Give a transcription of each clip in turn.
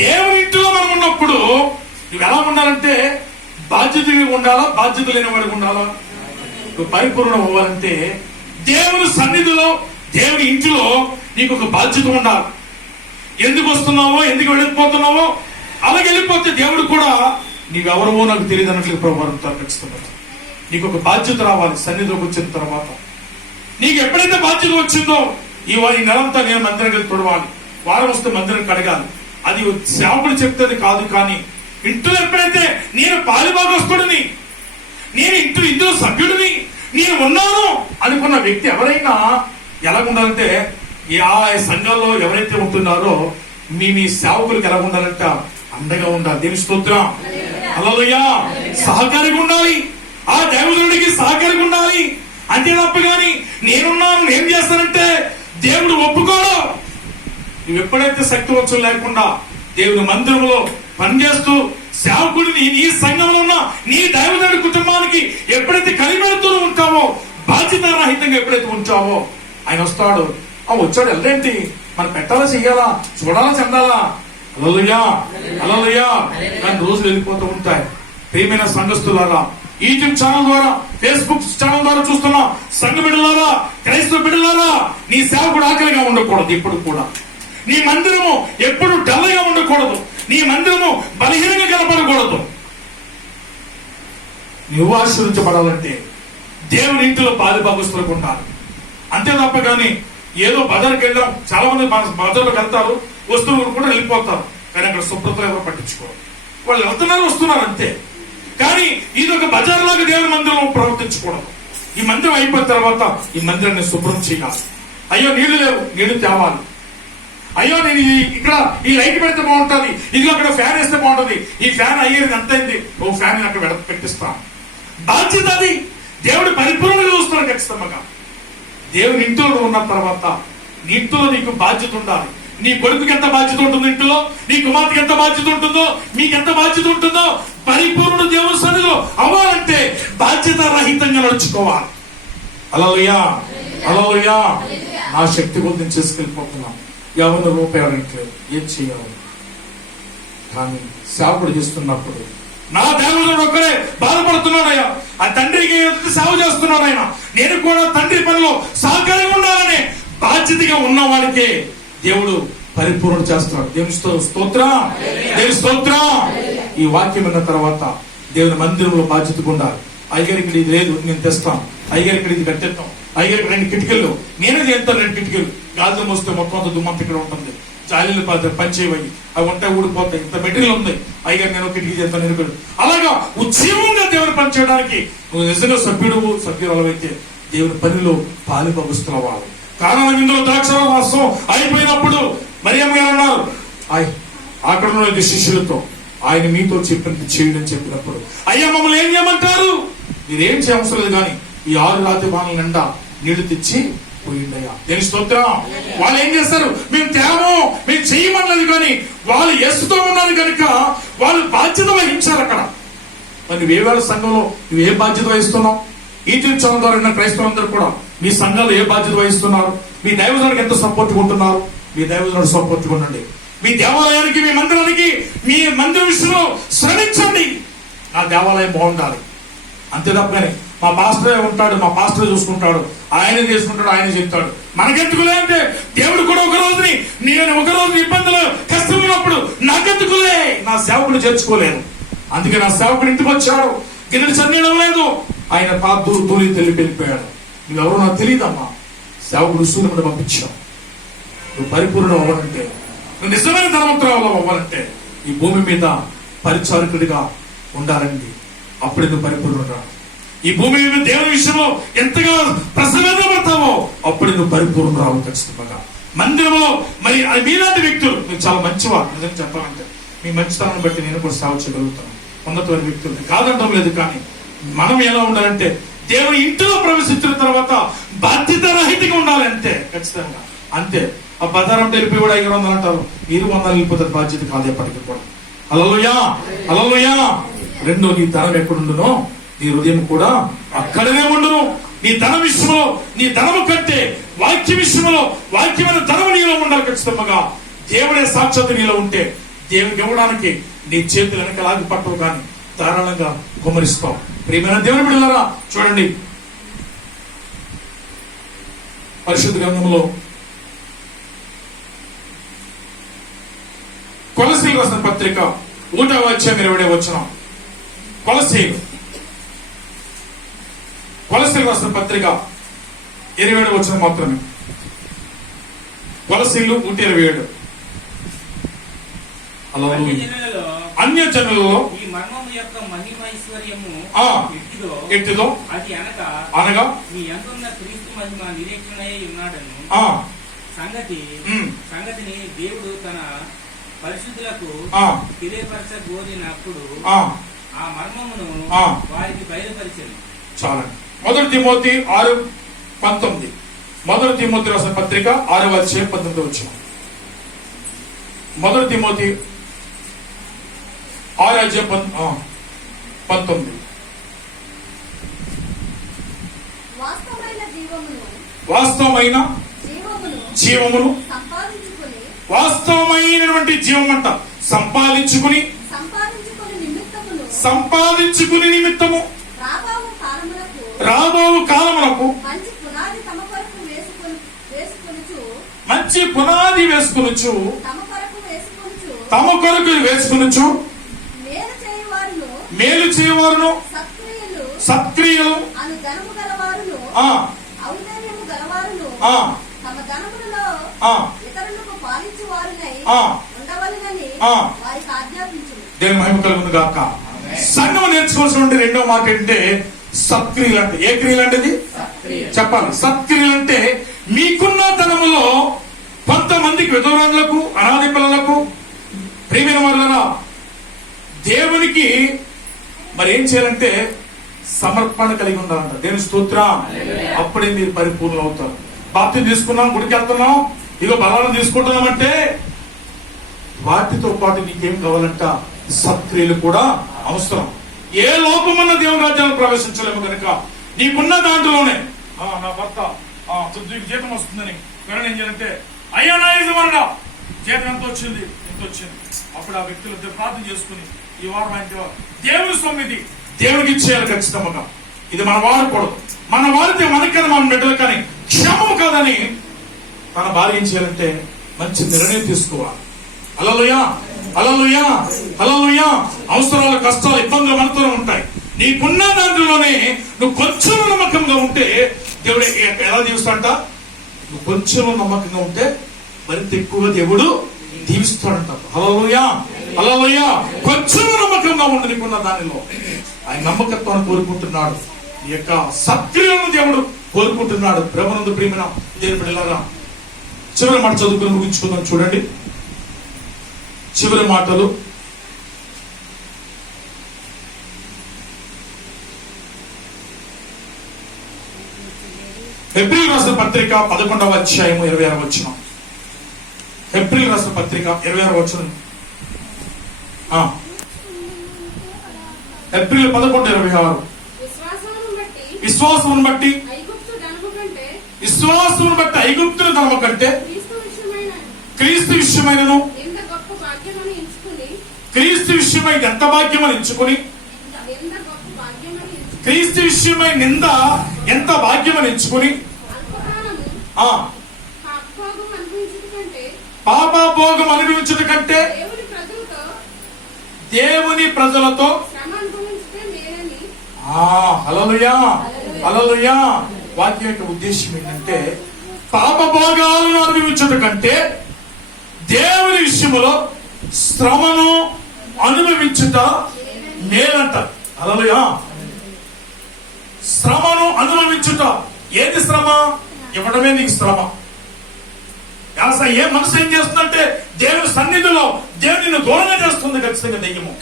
దేవుని ఇంటిలో మనం ఉన్నప్పుడు నువ్వు ఎలా ఉండాలంటే బాధ్యత ఉండాలా, బాధ్యత లేని వాడికి ఉండాలా. నువ్వు పరిపూర్ణం అవ్వాలంటే దేవుని సన్నిధిలో, దేవుని ఇంటిలో నీకు ఒక బాధ్యత ఉండాలి. ఎందుకు వస్తున్నావో, ఎందుకు వెళ్ళిపోతున్నావో, అలాగే వెళ్ళిపోతే దేవుడు కూడా నీవెవరవో నాకు తెలియదు అన్నట్లు ప్రభుత్వం ఖచ్చితంగా నీకు ఒక బాధ్యత రావాలి. సన్నిధిలోకి వచ్చిన తర్వాత నీకు ఎప్పుడైతే బాధ్యత వచ్చిందో ఈ నెలంతా నేను మందిరం తొడవాలి, వారం వస్తే మందిరం కడగాలి, అది సేవకుడు చెప్తేది కాదు. కానీ ఇంట్లో ఎప్పుడైతే నేను పాలిభాగస్తుడిని, నేను ఇంట్లో సభ్యుడిని, నేను ఉన్నాను అనుకున్న వ్యక్తి ఎవరైనా ఎలా ఉండాలంటే ఆ సంఘంలో ఎవరైతే ఉంటున్నారో మీ సేవకులకు ఎలా ఉండాలంటే అండగా ఉండాలి. దేవుని స్తోత్రం, హల్లెలూయా. సహకారిగా ఉండాలి, ఆ దేవుడికి సహకారిగా ఉండాలి. అంతే తప్ప కానీ నేనున్నాను, నేను చేస్తానంటే దేవుడు ఒప్పుకోడు. నువ్వు ఎప్పుడైతే శక్తివంచం లేకుండా దేవుని మందిరంలో పనిచేస్తూ సేవకుడిని నీ సంఘంలో ఉన్న నీ దైవజనుడి కుటుంబానికి ఎప్పుడైతే కలిపెడుతూ ఉంటావో, బాధ్యత రహితంగా ఎప్పుడైతే ఉంచావో, ఆయన వస్తాడు. వచ్చాడు వెళ్ళేంటి, మనం పెట్టాలా, చెయ్యాలా, చూడాలా, చెందాలా. హల్లెలూయా, హల్లెలూయా. కానీ రోజులు వెళ్ళిపోతూ ఉంటాయి. ప్రియమైన సంఘస్థులారా, యూట్యూబ్ ఛానల్ ద్వారా, ఫేస్బుక్ ఛానల్ ద్వారా చూస్తున్నా సంఘ బిడ్డలారా, క్రైస్తవ బిడ్డలారా, నీ సేవకుడు ఆకలిగా ఉండకూడదు. ఇప్పుడు కూడా నీ మందిరము ఎప్పుడు డల్గా ఉండకూడదు, నీ మందిరము బలహీనంగా కనపడకూడదు. నువ్వు ఆశీర్వించబడాలంటే దేవుని ఇంటిలో పాలిభాగస్తులకు ఉండాలి. అంతే తప్ప కానీ ఏదో బజార్కి వెళ్ళాం, చాలా మంది బజార్లోకి వెళ్తారు, వస్తువులు కూడా వెళ్ళిపోతారు, కానీ అక్కడ శుభ్రత ఎవరు పట్టించుకోరు. వాళ్ళు వెళ్తున్నారు, వస్తున్నారు అంతే. కానీ ఇది ఒక బజార్ లాగా దేవుని మందిరంలో ప్రవర్తించకూడదు. ఈ మందిరం అయిపోయిన తర్వాత ఈ మందిరాన్ని శుభ్రం చేయాలి. అయ్యో నీళ్లు లేవు, నీళ్లు తేవాలి. అయ్యో నేను ఇక్కడ ఈ లైట్ పెడితే బాగుంటుంది, ఇది అక్కడ ఫ్యాన్ వేస్తే బాగుంటుంది, ఈ ఫ్యాన్ అయ్యేది ఎంతైంది, ఓ ఫ్యాన్ అక్కడ పెట్టిస్తాను. బాధ్యత అది. దేవుడు పరిపూర్ణంగా చూస్తున్నాడు ఖచ్చితంగా. దేవుని ఇంట్లో ఉన్న తర్వాత నీ ఇంట్లో నీకు బాధ్యత ఉండాలి. నీ కొడుకుకి ఎంత బాధ్యత ఉంటుంది ఇంట్లో, నీ కుమార్తెకి ఎంత బాధ్యత ఉంటుందో, మీకు ఎంత బాధ్యత ఉంటుందో, పరిపూర్ణుడు దేవుని సన్నిధిలో అవ్వాలంటే బాధ్యత రహితంగా నడుచుకోవాలి. హల్లెలూయా, హల్లెలూయా. నా శక్తి కొద్ది చేసుకెళ్ళిపోతున్నాం, ఎవరిని రూపాయట్లేదు, ఏం చేయాలి. కానీ సేవకుడు చేస్తున్నప్పుడు నా దేవుడు ఒక్కరే బాధపడుతున్నాడయ్యా, ఆ తండ్రికి సేవ చేస్తున్నాడు ఆయన, నేను కూడా తండ్రి పనిలో సహకారంగా ఉండాలనే బాధ్యతగా ఉన్న వాడికే దేవుడు పరిపూర్ణ చేస్తున్నాడు. దేవుని స్తోత్రం, దేవుని స్తోత్రం. ఈ వాక్యం విన్న తర్వాత దేవుని మందిరంలో బాధ్యతగా ఉండాలి. అయ్యగారికి ఇది లేదు, నేను తెస్తాను. అయ్యగారికి ఇది కట్టేస్తాం. అయ్యగారికి 2 కిటికీలు నేనే చేస్తాను, 2 కిటికీలు గాజు మోస్తే మొత్తం అంత దుమ్మంత ఇక్కడ ఉంటుంది, చాలీలు పనిచేయవయ్యి, అవి ఉంటాయి, ఊడిపోతాయి, ఇంత మెటీరియల్ ఉంది, అయ్యగారు నేను కిటికీ చేస్తాను నేను. అలాగా ఉద్యమంగా దేవుని పని చేయడానికి నువ్వు నిజంగా సభ్యురాలైతే దేవుని పనిలో పాలుపగుస్తున్నావు. కారణం ఇందులో ద్రాక్షారసం అయిపోయినప్పుడు మరియమ్మ గారు అన్నారు, అక్కడ ఉన్న శిష్యులతో ఆయన మీతో చెప్పింది చేయడం చెప్పినప్పుడు, అయ్యా మమ్మల్ని ఏం చేయమంటారు, మీరేం చేయవసరం లేదు, కానీ ఈ 6 రాత్రి బాణల నిండా నీళ్లు తెచ్చి పోయిందయ్యా. దేని స్తోత్రం. వాళ్ళు ఏం చేస్తారు, మేము తేమో, మేము చేయమన్నది, కానీ వాళ్ళు యేసుతో ఉన్నారు కనుక వాళ్ళు బాధ్యత వహించారు అక్కడ. మరి నువ్వేవేళ సంఘంలో నువ్వు ఏ బాధ్యత వహిస్తున్నావు? ఈ ఛానల్ ద్వారా ఉన్న క్రైస్తవులందరూ కూడా మీ సంఘాలు ఏ బాధ్యత వహిస్తున్నారు? మీ దైవజనుడికి ఎంత సపోర్ట్గా ఉంటున్నారు? మీ దైవజనుడు సపోర్ట్గా ఉండండి. మీ దేవాలయానికి, మీ మందిరానికి, మీ మందిర విషయంలో శ్రమించండి. నా దేవాలయం బాగుండాలి. అంతే తప్పని మా పాస్టరే ఉంటాడు, మా పాస్టరే చూసుకుంటాడు, ఆయన చేసుకుంటాడు, ఆయన చెప్తాడు, మనకెందుకులే అంటే దేవుడు కూడా ఒక రోజు ఇబ్బందులు కష్టం ఉన్నప్పుడు నాకెందుకులే, నా సేవకుడు చేర్చుకోలేను, అందుకే నా సేవకుడు ఇంటికి వచ్చాడు, గిన్నెలు చన్నీయడం లేదు, ఆయన తూలి వెళ్ళిపోయాడు. నువ్వెవరో నాకు తెలియదమ్మా, సేవకుడు సూర్యుడు పంపించావు. నువ్వు పరిపూర్ణం అవ్వాలంటే, నువ్వు నిజమైన ధర్మవంతురాలు అవ్వాలంటే ఈ భూమి మీద పరిచారకుడిగా ఉండాలండి. అప్పుడే నువ్వు పరిపూర్ణుడు. ఈ భూమి మీద దేవుని విషయంలో ఎంతగా ప్రసవేదపడతావో అప్పుడే నువ్వు పరిపూర్ణ రావు ఖచ్చితంగా. మందిరంలో మరి మీలాంటి వ్యక్తులు మీరు చాలా మంచివారు. నిజంగా చెప్పాలంటే మీ మంచితనాన్ని బట్టి నేను కూడా సేవ చేయగలుగుతాను. ఉన్నతమైన వ్యక్తులు కాదంటం లేదు, కానీ మనం ఎలా ఉండాలంటే దేవుని ఇంటిలో ప్రవేశించిన తర్వాత బాధ్యత రహితంగా ఉండాలి. అంతే, ఖచ్చితంగా అంతే. ఆ బజారం వెళ్ళిపోయి కూడా 500 అంటారు, 200 వెళ్ళిపోతుంది, బాధ్యత కాదు ఎప్పటికీ కూడా. హల్లెలూయా, హల్లెలూయా. రెండో, నీ ధనం ఎక్కడుండునో నీ హృదయం కూడా అక్కడనే ఉండును. నీ ధన విషయంలో, నీ ధనము కంటే వాక్య విషయంలో, వాక్యమైన ధనము నీలో ఉండాలి ఖచ్చితంగా. దేవుడే సాక్షాత్ నీలో ఉంటే దేవునికి ఇవ్వడానికి నీ చేతులు వెనక లాగి పట్టవు కానీ ధారాళంగా కుమరిస్తావు. ప్రియమైన దేవుని బిడ్డలారా చూడండి, పరిశుద్ధ గ్రంథంలో కొలసీలు రాసిన పత్రిక 1వ అధ్యాయం 20వ వచనం. కొలసీలు రాసిన పత్రిక 27వ వచనం మాత్రమే. కొలసీలు 1:27. అన్య జనులలో ఈ మర్మము యొక్క మహిమ ఐశ్వర్యము ఎట్టిదో అది అనగా మీ అందున్న క్రీస్తు మహిమ నిరీక్షణయై ఉన్నాడను సంగతిని దేవుడు తన పరిశుద్ధులకు తెలియపరచగోరినప్పుడు ఆ మర్మమును వారికి బయలుపరిచాడు. చాలా. 1 తిమోతి 6:19. 1 తిమోతి రాసిన పత్రిక 6వ అధ్యాయం 19వ వచనం. 1 తిమోతి 6:19. వాస్తవమైన జీవమును వాస్తవమైనటువంటి జీవం అంట సంపాదించుకుని నిమిత్తము రాబోవు కాలమునకు మంచి పునాది వేసుకొనుచు తమ కొరకు వేసుకొనుచు మేలు చేయవారును సత్క్రియలు దేవుని మహిమ కలుగును గాక. సంఘం నేర్చుకోవాల్సినటువంటి రెండో మాట ఏంటంటే సత్క్రియలు అంటే. ఏ క్రియలు అంటే చెప్పాలి. సత్క్రియలు అంటే మీకున్న ధనములో కొంతమందికి విధవరాండ్లకు అనాథ పిల్లలకు ప్రియమైన వాళ్ళరా దేవునికి మరి ఏం చేయాలంటే సమర్పణ కలిగి ఉండాలంట. దేవుని స్తోత్రం. అప్పుడే మీరు పరిపూర్ణ అవుతారు. బాప్తిజం తీసుకున్నాం, గుడికి వెళ్తున్నాం, ఇగో బలాలను తీసుకుంటున్నామంటే వాటితో పాటు నీకేం కావాలంట సత్క్రియలు కూడా అవసరం. ఏ లోపమన్న దేవుని రాజ్యాన్ని ప్రవేశించలేము కనుక నీకున్న దాంట్లోనే నా భర్త జీతం వస్తుందని వెంటనే ఏం చేయాలంటే అయ్యా నా యజమానుడా జీతం ఎంత వచ్చింది అప్పుడు ఆ వ్యక్తులు ప్రార్థన చేసుకుని ఈ వారం ఆయన దేవుని సొమ్మిది దేవునికి ఇచ్చేయాలి ఖచ్చితంగా. ఇది మన వాడకూడదు. మన వాడితే మనకన్నా మన బిడ్డలు కానీ క్షమము కాదని మన భార్య ఏం చేయాలంటే మంచి నిర్ణయం తీసుకోవాలి. హల్లెలూయా, హల్లెలూయా, హల్లెలూయా. అవసరాలు, కష్టాలు, ఇబ్బందులు మనతో ఉంటాయి. నీకున్న దాంట్లోనే నువ్వు కొంచెం నమ్మకంగా ఉంటే దేవుడు ఎలా దీవిస్తాడంట. నువ్వు కొంచెం నమ్మకంగా ఉంటే మరింత ఎక్కువగా దేవుడు దీవిస్తాడంట. హల్లెలూయా, హల్లెలూయా. కొంచెం నమ్మకంగా ఉండి నీకున్న దానిలో ఆయన నమ్మకత్వాన్ని కోరుకుంటున్నాడు. ఈ యొక్క సత్క్రియలను దేవుడు కోరుకుంటున్నాడు. ప్రభునందు ప్రియమైన దేవుని బిడ్డలారా చివరి మాట చదువుకుని ముగించుకుందాం. చూడండి చివరి మాటలు. ఏప్రిల్ రాసిన పత్రిక 11వ అధ్యాయం 26వ వచనం. ఏప్రిల్ రాసిన పత్రిక 26వ వచనం. ఏప్రిల్ 11:26. విశ్వాసమును బట్టి ఐగుప్తుల ధనము కంటే క్రీస్తు విషయమైనను క్రీస్తు విషయమై ఎంత భాగ్యమని ఎంచుకుని క్రీస్తు విషయమై నింద ఎంత భాగ్యమని ఎంచుకుని పాపభోగం అనుభవించుట కంటే దేవుని ప్రజలతో హల్లెలూయా, హల్లెలూయా. వాక్యం యొక్క ఉద్దేశం ఏంటంటే పాపభోగాలను అనుభవించుట కంటే దేవుని విషయంలో శ్రమను అనుభవించుట మేలంట. హల్లెలూయా. శ్రమను అనుభవించుట. ఏది శ్రమ? ఇవ్వడమే నీకు శ్రమ. ఏ మనసు ఏం చేస్తుందంటే దేవుని సన్నిధిలో దేవుని దూరంగా చేస్తుంది ఖచ్చితంగా దెయ్యము.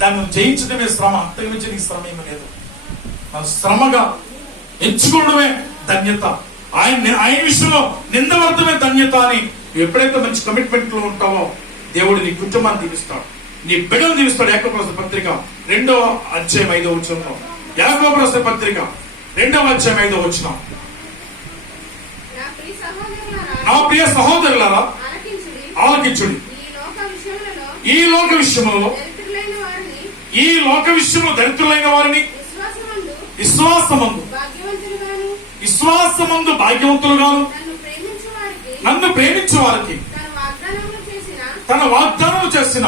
దాన్ని జయించడమే శ్రమ. అంతకు మించి నీకు శ్రమ ఏమీ లేదు. మన శ్రమగా ఎంచుకోవడమే ధన్యత. ఆయన విషయంలో నిందవర్తమే ధన్యత అని ఎప్పుడైతే మంచి కమిట్మెంట్ లో ఉంటావో దేవుడు నీ కుటుంబాన్ని దీవిస్తాడు, నీ బిడ్డను దీవిస్తాడు. యాకోబు రాసిన పత్రిక 2వ అధ్యాయం 5వ వచనంలో. యాకోబు రాసిన పత్రిక 2వ అధ్యాయం 5వ వచనం. నా ప్రియ సహోదరులారా ఆలకించుడి. ఈ లోక విషయములో దరిద్రులైన వారిని ఈ లోక విషయంలో దరిద్రులైన వారిని విశ్వాసమందు విశ్వాసమందు భాగ్యవంతులుగాను విశ్వాసమందు భాగ్యవంతులుగాను నన్ను ప్రేమించు వారికి తన వాగ్దానము చేసిన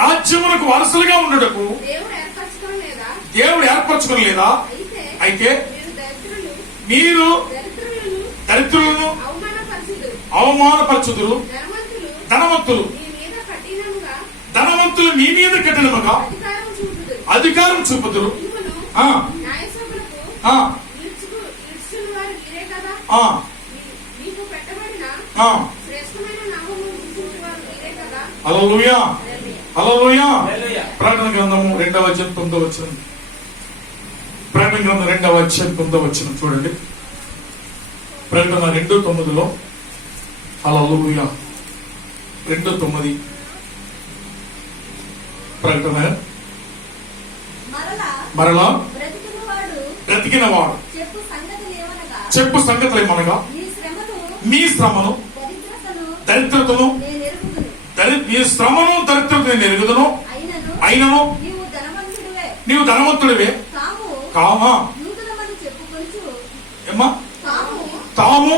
రాజ్యమునకు వారసులుగా ఉండుటకు దేవుడు ఏర్పరచుకోలేదా? అయితే మీరు దరిద్రులను అవమానపరచుదురు, ధనవంతులు మీ మీద కఠినముగా అధికారం చూపుదురు. హల్లెలూయా, హల్లెలూయా. ప్రకటన గ్రంథము 2వ అధ్యాయం 9వ వచనం. ప్రకటన గ్రంథం 2వ అధ్యాయం 9వ వచనం చూడండి. ప్రకటన 2:9లో హల్లెలూయా 2:9 ప్రకటన మరలా బ్రతికిన వాడు చెప్పు సంగతులు ఏమనగా మీ శ్రమను దరిద్రతను మీ శ్రమను దరిద్రతను నేను ఎరుగుదును. అయినను నీవు ధనవంతుడివే కామా ఏమ్మా తాము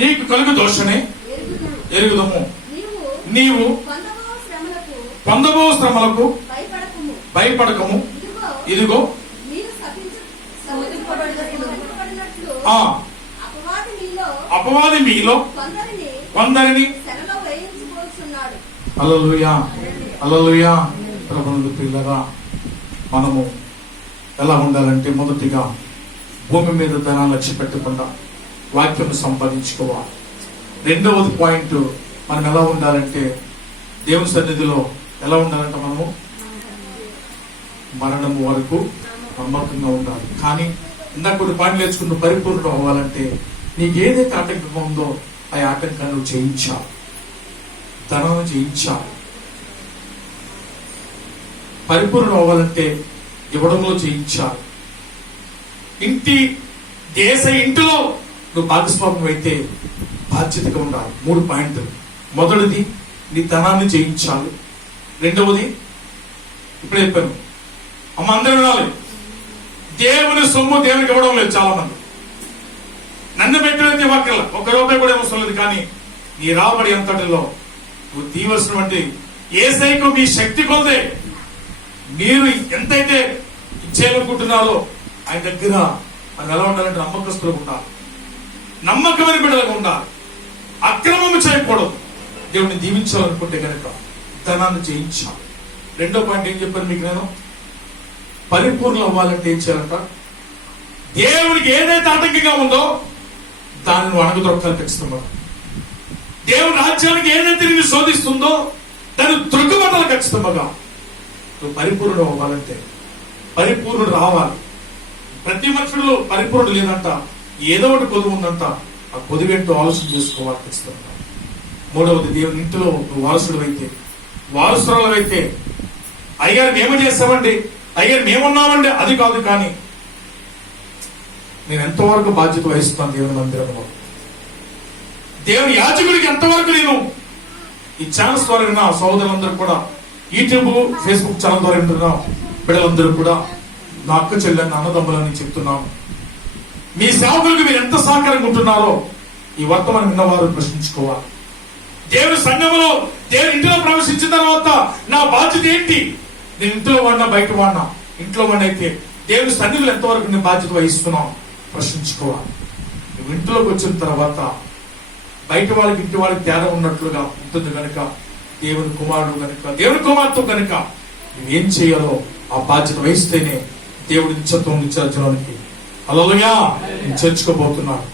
నీకు కలుగు దోషనే ఎరుగుదము. నీవు పొందబో శ్రమలకు భయపడకము. ఇదిగో అపవాది మీలో కొందరిని హల్లెలూయా, హల్లెలూయా. ప్రభువునందు ప్రియులారా, మనము ఎలా ఉండాలంటే మొదటిగా భూమి మీద ధనాన్ని లక్ష్య పెట్టకుండా వాక్యం సంపాదించుకోవాలి. రెండవది పాయింట్, మనం ఎలా ఉండాలంటే దేవుని సన్నిధిలో ఎలా ఉండాలంటే మనము మరణం వరకు నమ్మకంగా ఉండాలి. కానీ ఇందాక కొన్ని పాయింట్లు నేర్చుకున్న పరిపూర్ణం అవ్వాలంటే నీకు ఏదైతే ఆటంకంగా ఉందో ఆ ఆటంకాన్ని నువ్వు జయించాలి, ధనాన్ని జయించాలి. పరిపూర్ణం అవ్వాలంటే ఇవ్వడంలో జయించాలి. ఇంటిలో నువ్వు భాగస్వామ్యం అయితే బాధ్యతగా ఉండాలి. 3 పాయింట్లు. మొదటిది నీ ధనాన్ని జయించాలి. రెండవది ఇప్పుడే చెప్పాను, అమ్మ అందరూ వినాలి, దేవుని సొమ్ము దేవునికి ఇవ్వడం లేదు. చాలా మంది నన్ను పెట్టినది వాక్యం ₹1 కూడా అవసరం లేదు. కానీ నీ రాబడి అంతటిలో నువ్వు తీవలసినటువంటి యేసయ్యకు మీ శక్తి కొలదే మీరు ఎంతైతే ఇచ్చేయాలనుకుంటున్నారో ఆయన దగ్గర మనం ఎలా ఉండాలంటే నమ్మకస్తులుగా ఉండాలి, నమ్మకమైన బిడ్డలుగా ఉండాలి, అక్రమము చేయకూడదు. దేవుడిని దీవించాలనుకుంటే కనుక ధనాన్ని జయించాలి. రెండో పాయింట్ ఏం చెప్పాను మీకు నేను, పరిపూర్ణ అవ్వాలంటే ఏం చేయాలంట, దేవునికి ఏదైతే ఆటంకంగా ఉందో దాన్ని నువ్వు అణగదొక్కాలి ఖచ్చితంగా. దేవుని రాజ్యానికి ఏదైతే నిన్ను శోధిస్తుందో దాన్ని దొరకబట్టాలి ఖచ్చితంగా. నువ్వు పరిపూర్ణుడు అవ్వాలంటే పరిపూర్ణుడు రావాలి. ప్రతి మనుషుడు పరిపూర్ణుడు లేదంట, ఏదో ఒకటి కొదువు ఉందంట. ఆ కొదువేంటో ఆలోచన చేసుకోవాలి ఖచ్చితంగా. మూడవది, దేవుని ఇంటిలో నువ్వు వారసుడు అయితే వారసురాలు అయితే అయ్యారు మేము చేస్తామండి, అయ్యారు మేమున్నామండి అది కాదు. కానీ నేను ఎంతవరకు బాధ్యత వహిస్తున్నాను దేవుని మందిరంలో, దేవుని యాజకుడికి ఎంతవరకు నేను ఈ ఛానల్స్ ద్వారా విన్నా సోదరులందరూ కూడా, యూట్యూబ్ ఫేస్బుక్ ఛానల్ ద్వారా వింటున్నా బిడ్డలందరూ కూడా, నా అక్క చెల్లెని అన్నదమ్ములని చెప్తున్నాను. మీ సేవకులకు మీరు ఎంత సహకారంగా ఉంటున్నారో ఈ వర్తమానం విన్నవారు ప్రశ్నించుకోవాలి. దేవుని సంఘంలో దేవుని ఇంటిలో ప్రవేశించిన తర్వాత నా బాధ్యత ఏంటి? నేను ఇంట్లో వాడినా బయట వాడినా, ఇంట్లో వాడిన అయితే దేవుని సన్నిధిలో ఎంతవరకు నేను బాధ్యత వహిస్తున్నావు ప్రశ్నించుకోవాలి. నువ్వు ఇంట్లోకి వచ్చిన తర్వాత బయట వాళ్ళకి ఇంటి వాళ్ళకి తేడా ఉన్నట్లుగా ఉంటుంది కనుక దేవుని కుమారుడు కనుక దేవుని కుమార్తె కనుక నువ్వేం చేయాలో ఆ బాధ్యత వహిస్తేనే దేవుడి నిత్యత్వం నిత్యరాజ్యానికి హల్లెలూయా చేర్చుకోబోతున్నాడు.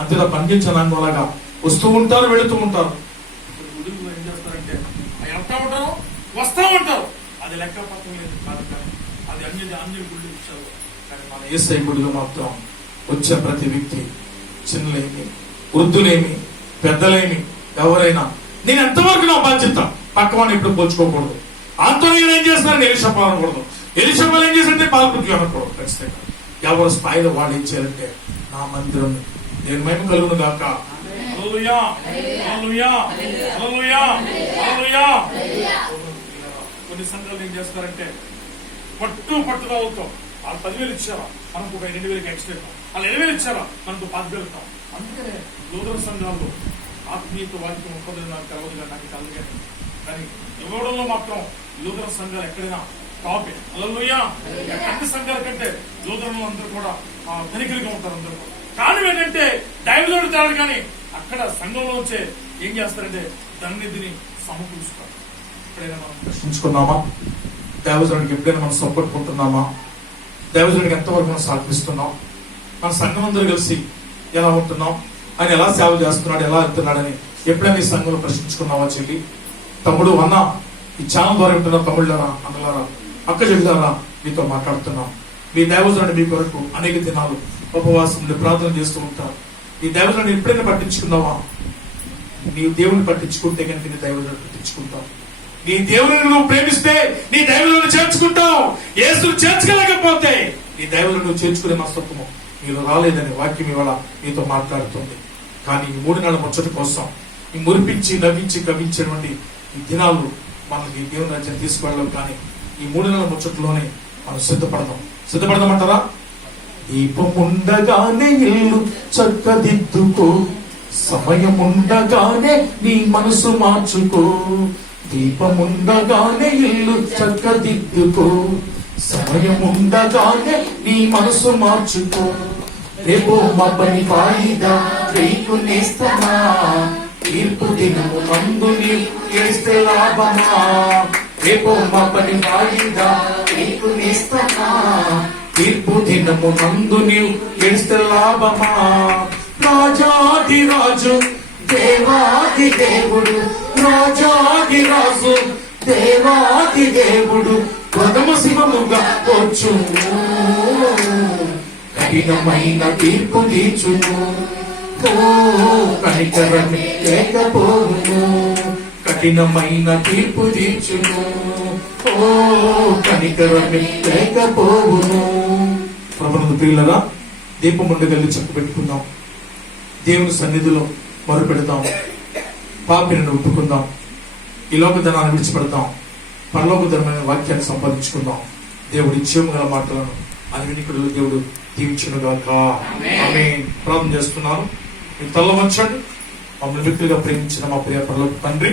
అంతేదా పండించడానికి అలాగా వస్తూ ఉంటారు వెళుతూ ఉంటారు. ఏం చేస్తారంటే వెళ్తా ఉంటారు వస్తా ఉంటారు, అది లెక్క పక్కన లేదు కాదు. కానీ అది అన్ని గుళ్ళు ఇచ్చారు. కానీ మన యేసయ్య గుడిలో మాత్రం వచ్చే ప్రతి వ్యక్తి, చిన్నలేమి వృద్ధులేమి పెద్దలేమి ఎవరైనా, నేను ఎంతవరకు నా బాధ్యత పక్కవాడిని ఇప్పుడు పోల్చుకోకూడదు. ఆంతోని ఏం చేస్తారని నేను చెప్పాలనకూడదు. ఎలీషా వాళ్ళు ఏం చేశారంటే పాల్పొంగి అనుకోవడం ఖచ్చితంగా. ఎవరి స్థాయిలో వాళ్ళు ఏం చేయాలంటే నా మందిరం నేను మహిమ కలుగును గాక. హల్లెలూయా, హల్లెలూయా, హల్లెలూయా, హల్లెలూయా. కొన్ని సంఘాలు ఏం చేస్తారంటే పట్టుగా అవుతాం. వాళ్ళు 10,000 ఇచ్చారా మనకు ఒక 2,000 ఎక్స్ట్రా ఇస్తాం, వాళ్ళు 20,000 ఇచ్చారా మనకు 10,000 ఇస్తాం. అందుకనే లూథరన్ సంఘాల్లో ఆత్మీయత వాక్యం ఒక్కదో నాకు తెలవదుగా, నాకు కలదు. కానీ ఇవ్వడంలో మాత్రం లూథరన్ సంఘాలు ఎక్కడైనా టాపే. హల్లెలూయా. అన్ని సంఘాల కంటే లూథరన్లు అందరూ కూడా ధనికులుగా ఉంటారు అందరూ. కారణం ఏంటంటే దైవజనుడు తేడు. కానీ అక్కడ సంఘంలో వచ్చే ఏం చేస్తారంటే ధన్యతిని సమకూరుస్తారు. ఎప్పుడైనా మనం ప్రశ్నించుకున్నామా? దైవజనుడికి ఎప్పుడైనా మనం సపోర్ట్ కొంటున్నామా? దైవజనుడికి ఎంతవరకు మనం సహకరిస్తున్నాం? మన సంఘం అందరూ కలిసి ఎలా ఉంటున్నాం, ఆయన ఎలా సేవ చేస్తున్నాడు, ఎలా వెళ్తున్నాడని ఎప్పుడైనా ఈ సంఘంలో ప్రశ్నించుకున్నావా? చెల్లి, తమ్ముడు, అన్న, ఈ ఛానల్ ద్వారా ఉంటున్నా తమ్ముళ్ళారా, అన్నలారా, అక్క చెల్లారా, మీతో మాట్లాడుతున్నాం. మీ దైవజనుడు మీ కొరకు అనేక దినాలు ఉపవాసం ప్రార్థన చేస్తూ ఉంటారు. ఈ దైవజనుడు ఎప్పుడైనా పట్టించుకున్నావా? నీ దేవుని పట్టించుకుంటే కనుక నీ దైవజనుడు పట్టించుకుంటావు. నీ దేవుని నువ్వు ప్రేమిస్తే నీ దైవజనుడు చేర్చుకుంటావు. యేసును చేర్చుకోలేకపోతే నీ దైవజనుడు నువ్వు చేర్చుకునే మనస్తత్వము మీరు రాలేదని వాక్యం ఇవాళ మీతో మాట్లాడుతుంది. కానీ ఈ 3 నెలల ముచ్చట కోసం ఈ మురిపించి నవ్వించి కవించినటువంటి ఈ దినాలు మనకి దేవుని రాజ్యం తీసుకువెళ్ళం. కానీ ఈ 3 నెలల ముచ్చట్లోనే మనం సిద్ధపడదామంటారా? దీపముండగానే ఇల్లు చక్కదిద్దుకో, సమయముండగానే నీ మనసు మార్చుకో. దీపముండగానే ఇల్లు చక్కదిద్దుకో, సమయముండగానే నీ మనసు మార్చుకో. రేపో మా పని వాయిదా వేయుకునేస్తమా, తీర్పు దినము మందు నీవు చేస్తే లాభమా. రేపో మా పని వాయిదా వేయుకునేస్తమా, తీర్పు దినము మందు నీవు చేస్తే లాభమా. రాజాది రాజు దేవాది దేవుడు, రాజాది రాజు దేవాది దేవుడు పదమ శివముగా వచ్చును, కఠినమైన తీర్పు తీర్చును. ఓ కనికరమే లేకపోవును, కఠినమైన తీర్పు తీర్చును. ఓ కనికరమే లేకపోవును. ప్రభునందు ప్రియులరా, దీపం ఉండగల్లి చెప్పు పెట్టుకుందాం. దేవుని సన్నిధిలో మొరు పెడదాం. పాపిని ఒప్పుకుందాం. ఈ లోక ధనాన్ని విడిచిపెడదాం. పరలోక ధనమైన వాక్యాన్ని సంపాదించుకుందాం. దేవుడి జీవము గల మాటలను అని వినికుడు దేవుడు దీవించునుగాక. ఆమేన్. ప్రార్థన చేస్తున్నాను. మీరు తల్ల వంచండి. మమ్మల్ని వ్యక్తులుగా ప్రేమించిన మా ప్రియ పరలోక తండ్రి,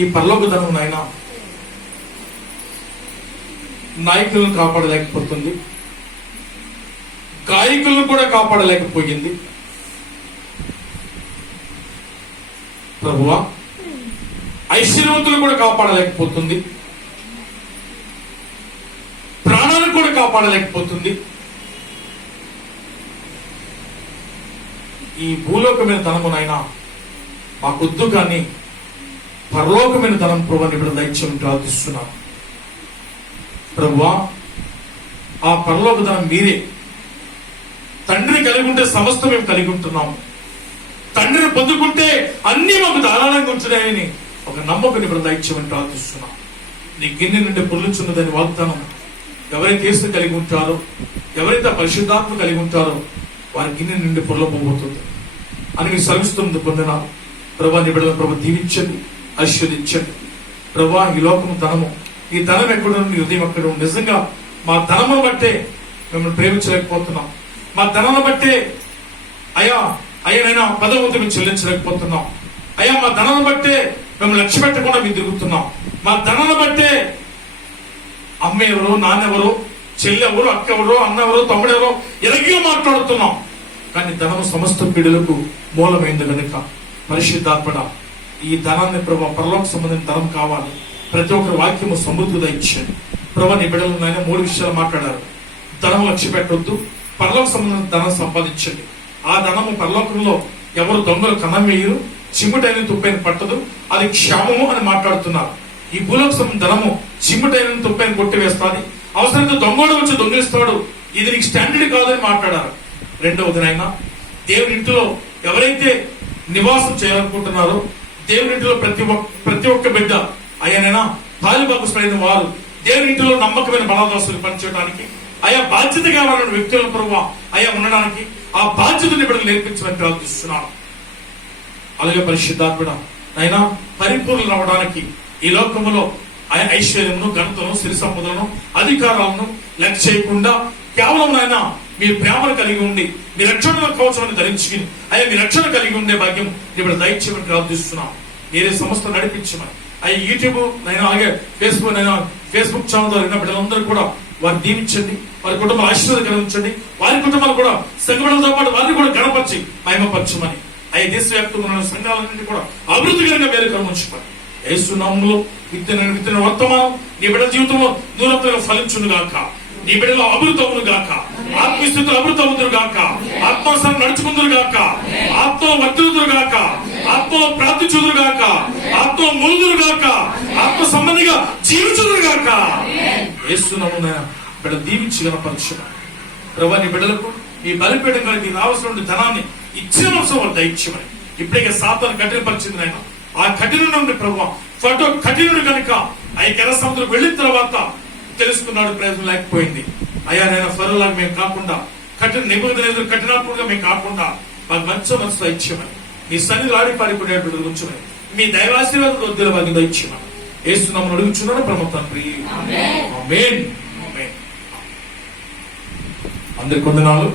ఈ పరలోక ధనం నాయన నాయకులను కాపాడలేకపోతుంది, గాయకులను కూడా కాపాడలేకపోయింది. ప్రభువా, ఐశ్వర్యవంతులు కూడా కాపాడలేకపోతుంది, ప్రాణాలను కూడా కాపాడలేకపోతుంది. ఈ భూలోకమైన ధనమునైనా మాకొద్దు, కానీ పరలోకమైన ధనం ప్రభుని ఇప్పుడు దైత్యం ప్రార్థిస్తున్నాను. ప్రభువా, ఆ పరలోక ధనం మీరే. తండ్రిని కలిగి ఉంటే సమస్తం మేము కలిగి ఉంటున్నాము. తండ్రిని పొందుకుంటే అన్ని మాకు ధారాళంగా ఉంచున్నాయని ఒక నమ్మకం ఇప్పుడు దైత్యం ప్రార్థిస్తున్నాం. నీ గిన్నె నుండి పొర్లుచున్నదని వాగ్దానం ఎవరైతే యేసు కలిగి ఉంటారో, ఎవరైతే పరిశుద్ధాత్మ కలిగి ఉంటారో వారి గిన్నె నుండి పొర్లపోబోతుంది అని మీరు సెలవిస్తున్నది పొందిన ప్రభా, నీ బిడ్డలను ప్రభు దీవించండి, ఆశీర్వదించండి. ప్రభా, ఈ లోకము ధనము, ఈ ధనం ఎక్కడ, నీ హృదయం ఎక్కడ. నిజంగా మా ధనమును బట్టే మిమ్మల్ని ప్రేమించలేకపోతున్నాం. మా ధనాన్ని బట్టే అయ్యానైనా పదవంతు మేము చెల్లించలేకపోతున్నాం. అయ్యా, మా ధనాన్ని బట్టే మేము లక్ష్య పెట్టకుండా మేము తిరుగుతున్నాం. మా ధనాన్ని బట్టే అమ్మ ఎవరో, నాన్నెవరో, చెల్లి ఎవరో, అక్క ఎవరో, అన్న ఎవరో, తమ్ముడెవరో ఎలాగో మాట్లాడుతున్నాం. కానీ ధనము సమస్త పీడులకు మూలమైంది కనుక పరిశుద్ధాత్మడ ఈ ధనాన్ని ప్రభు, పరలోక సంబంధించిన ధనం కావాలి. ప్రతి ఒక్కరి వాక్యము సమృద్ధిగా ఇచ్చాడు. ప్రభు, నీ బిడ్డలు నాయన 3 విషయాలు మాట్లాడారు. ధనం లక్ష్య పెట్టొద్దు, పరలోక సంబంధించిన ధనం సంపాదించండి. ఆ ధనము పరలోకంలో ఎవరు దొంగలు కన్నం వేయరు, చిమ్ముటైన తుప్పైన పట్టదు, అది క్షేమము అని మాట్లాడుతున్నారు. ఈ భూలోక సంబంధించిన ధనము చిమ్ముటైన తుప్పైన కొట్టివేస్తాది, అవసరంతో దొంగోడు వచ్చి దొంగిస్తాడు, ఇది నీకు స్టాండర్డ్ కాదని మాట్లాడారు. రెండవది నాయన, దేవుని ఇంటిలో ఎవరైతే నివాసం చేయాలనుకుంటున్నారో, దేవుని ఇంటిలో ప్రతి ఒక్క బిడ్డ అయ్యానైనా పాలిభాగస్తులైన వారు దేవుని ఇంటిలో నమ్మకమైన బలదాసులు పనిచేయడానికి, ఆయా బాధ్యతగా వాళ్ళ వ్యక్తుల ప్రభావ ఆయా ఉండడానికి ఆ బాధ్యతని బిడ్డలు నేర్పించమని ప్రార్థిస్తున్నాను. అలాగే పరిశుద్ధాత్ముడ ఆయన పరిపూర్ణులు అవ్వడానికి ఈ లోకములో ఆయన ఐశ్వర్యమును, ఘనతను, సిరి సంపదలను, అధికారాలను లెక్క చేయకుండా కేవలం ఆయన మీరు ప్రేమను కలిగి ఉండి మీ రక్షణ కవచాన్ని ధరించుకుని అయ్యా మీ రక్షణ కలిగి ఉండే భాగ్యం ఇప్పుడు దయచేయమని ప్రార్థిస్తున్నాం. మీరే సంస్థ నడిపించమని అయ్యా యూట్యూబ్ నైనా అలాగే ఫేస్బుక్ ఛానల్ ద్వారా బిడ్డలందరూ కూడా వారిని దీవించండి, వారి కుటుంబాలు ఆశీర్వాదకరించండి, వారి కుటుంబాలు కూడా సంఘటనలతో పాటు వారిని కూడా గణపరిచి మహిమపరచమని అయ్యా దేశవ్యాప్తంగా ఉన్న సంఘాలన్నింటినీ కూడా అభివృద్ధికరంగా మేలుకరం ఉంచుకోండి. యేసు నామములో విత్తన వర్తమానం నీ బిడ్డ జీవితంలో దూరంగా ఫలించును గాక, నీ బిడ్డలో అభివృద్ధి గాక, ఆత్మస్థితులు అభివృద్ధి అవుతురు గాక, ఆత్మాసనం నడుచుకుందరు గాక, ఆత్మ వర్తిరుదురు గాక, ఆత్మలో ప్రార్థించుదురు గాక, ఆత్మ ములుదురు గాక, ఆత్మ సంబంధిగా జీవించుదురు గాక. యేసు నామమున బిడ్డ దీవించి గణపరచును. ప్రభువా నీ బిడ్డలకు మీ బలిపీఠం కలిగి రావాల్సిన ధనాన్ని ఇచ్చిన మనసు వాళ్ళు దయచేయమని ఇప్పటికే సాతాను కఠినపరిచింది నాయన. ఆ కఠిన నుండి ప్రభువా ఫోటో కఠినుడు కనుక ఆ ఎర్ర సముద్రం వెళ్ళిన తర్వాత తెలుసుకున్నాడు, ప్రయోజనం లేకపోయింది. అయ్యా నేను ఫరోలాగా మేము కాకుండా కఠిన నిబంధన ఎదురు కఠినాత్మకంగా మేము కాకుండా మాకు మంచి మనసు దయచేయమని మీ సన్నిధిలో ఆడిపాడిపోయేటువంటి ఉంచమని మీ దైవాశీర్వాద వద్దుల భాగ్యం దయచేయమని యేసునామమున అడుగుచున్నాను పరమ తండ్రి. ఆమేన్. ఆమేన్. అందరికి వందనాలు.